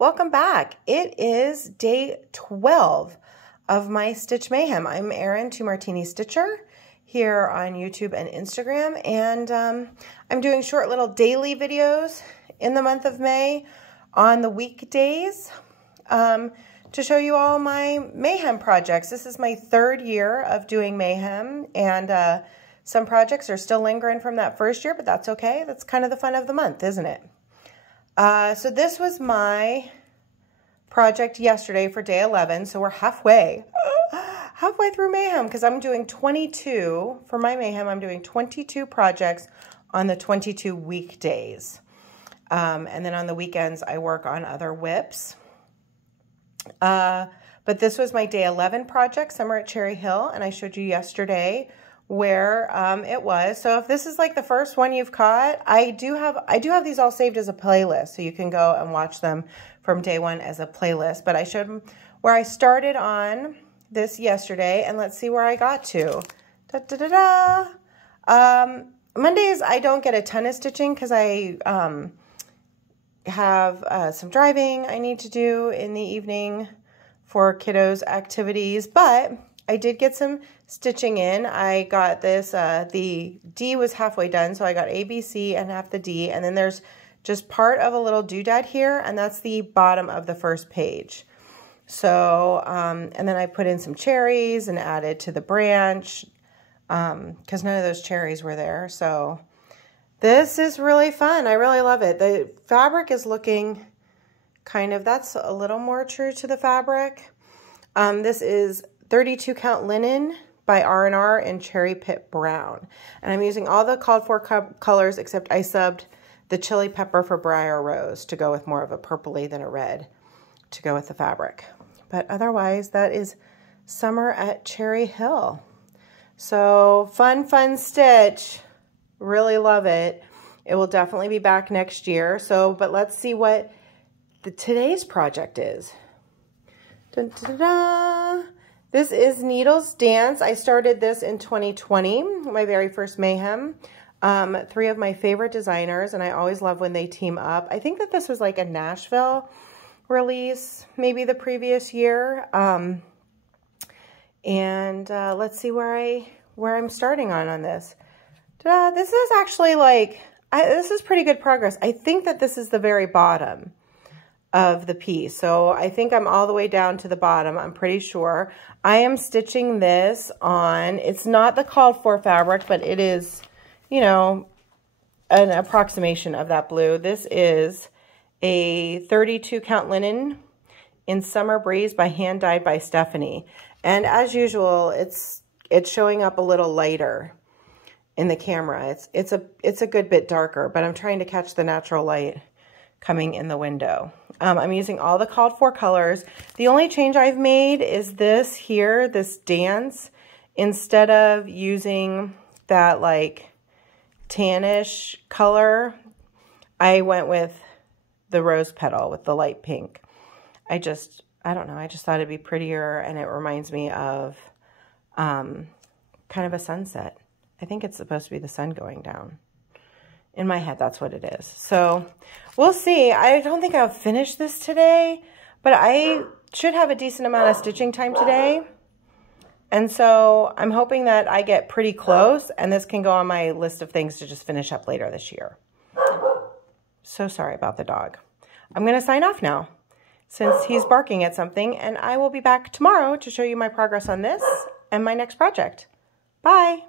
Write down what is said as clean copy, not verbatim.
welcome back. It is day 12 of my Stitch Mayhem. I'm Erin 2 Martini Stitcher here on YouTube and Instagram, and I'm doing short little daily videos in the month of May on the weekdays to show you all my Mayhem projects. This is my third year of doing Mayhem, and some projects are still lingering from that first year, but that's okay. That's kind of the fun of the month, isn't it? So this was my project yesterday for day 11, so we're halfway through Mayhem, because I'm doing 22, for my Mayhem, I'm doing 22 projects on the 22 weekdays. And then on the weekends, I work on other whips. But this was my day 11 project, Summer at Cherry Hill, and I showed you yesterday where it was. So if this is like the first one you've caught, I do have these all saved as a playlist, so you can go and watch them from day one as a playlist. But I showed them where I started on this yesterday, and let's see where I got to. Mondays I don't get a ton of stitching because I have some driving I need to do in the evening for kiddos' activities, but I did get some stitching in. I got this, the D was halfway done, so I got A, B, C, and half the D, and then there's just part of a little doodad here, and that's the bottom of the first page. So, and then I put in some cherries and added to the branch, because none of those cherries were there, so this is really fun. I really love it. The fabric is looking kind of, that's a little more true to the fabric. This is 32 count linen by R&R in Cherry Pit Brown. And I'm using all the called for colors, except I subbed the chili pepper for Briar Rose to go with more of a purpley than a red to go with the fabric. But otherwise, that is Summer at Cherry Hill. So fun stitch. Really love it. It will definitely be back next year. So, but let's see what today's project is. Dun, dun, dun, dun. This is Needles Dance. I started this in 2020, my very first Mayhem. 3 of my favorite designers, and I always love when they team up. I think that this was like a Nashville release, maybe the previous year. Let's see where I'm starting on this. This is actually like, this is pretty good progress. I think that this is the very bottom of the piece. So I think I'm all the way down to the bottom. I'm pretty sure. I am stitching this on, it's not the called for fabric, but it is, you know, an approximation of that blue. This is a 32 count linen in Summer Breeze by Hand Dyed by Stephanie. And as usual, it's showing up a little lighter in the camera. It's a good bit darker, but I'm trying to catch the natural light coming in the window. I'm using all the called for colors. The only change I've made is this here, this dance. Instead of using that like tannish color, I went with the rose petal with the light pink. I don't know, I just thought it'd be prettier, and it reminds me of kind of a sunset. I think it's supposed to be the sun going down. In my head, that's what it is. So we'll see. I don't think I'll finish this today, but I should have a decent amount of stitching time today. And so I'm hoping that I get pretty close, and this can go on my list of things to just finish up later this year. So sorry about the dog. I'm going to sign off now since he's barking at something, and I will be back tomorrow to show you my progress on this and my next project. Bye.